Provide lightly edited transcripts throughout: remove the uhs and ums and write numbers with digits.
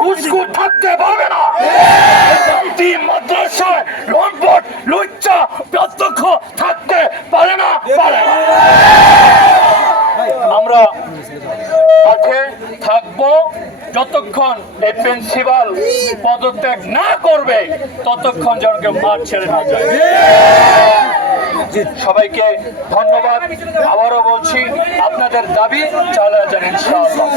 ঘুষখোর থাকতে পারবে না। মাদ্রাসায় লম্পট লুচ্চা প্রত্যক্ষ থাকতে পারে না। আমরা মাঠে থাকবো যতক্ষণ এই প্রিন্সিপাল পদত্যাগ না করবে, ততক্ষণ যেন কেউ মাঠ ছেড়ে না যায়। সবাইকে ধন্যবাদ। আবারও বলছি, আপনাদের দাবি চালিয়ে যান ইনশাআল্লাহ।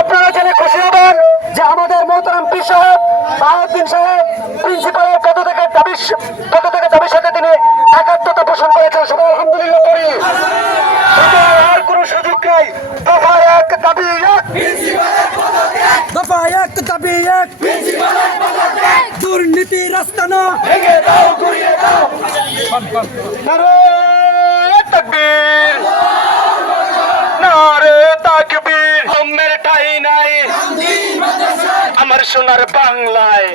আপনারা জেনে খুশি হবেন যে আমাদের মোহতারাম পীর সাহেব বাহাউদ্দিন সাহেব প্রিন্সিপালের পদত্যাগের দাবির সাথে তিনি একাত্মতা পোষণ করেছেন। সবাই আলহামদুলিল্লাহ করি। আর কোনো সুযোগ নেই। দফা এক দাবি এক, দফা এক দাবি এক, দুর্নীতির রাস্তা না। ভেঙে দাও, ঘুরিয়ে দাও। নারে তাকবীর, নারে তাকবীর। আমের ঠাই নাই আমার সোনার বাংলায়।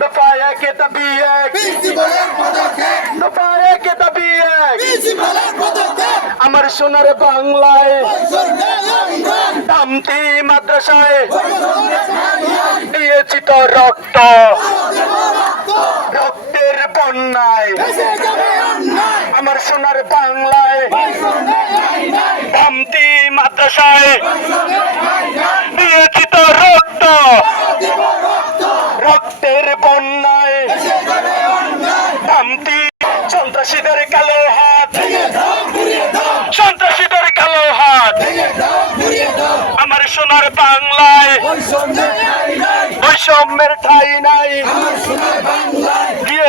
দফা এক দাবি এক, দফা এক দাবি এক, আমার সোনার বাংলায়। দামতি মাদ্রাসায় দিয়েছি তো রক্ত, রক্তের বন্যায় আমার সোনার বাংলায়। দামতি মাদ্রাসায় দিয়েছি তো রক্ত, রক্তের বন্যায়। দামতি সন্ত্রাসীদের কালো হাত, সন্ত্রাসীদের কালো হাত আমার সোনার বাংলায়। বৈষম্যের ঠাই নাই দিয়ে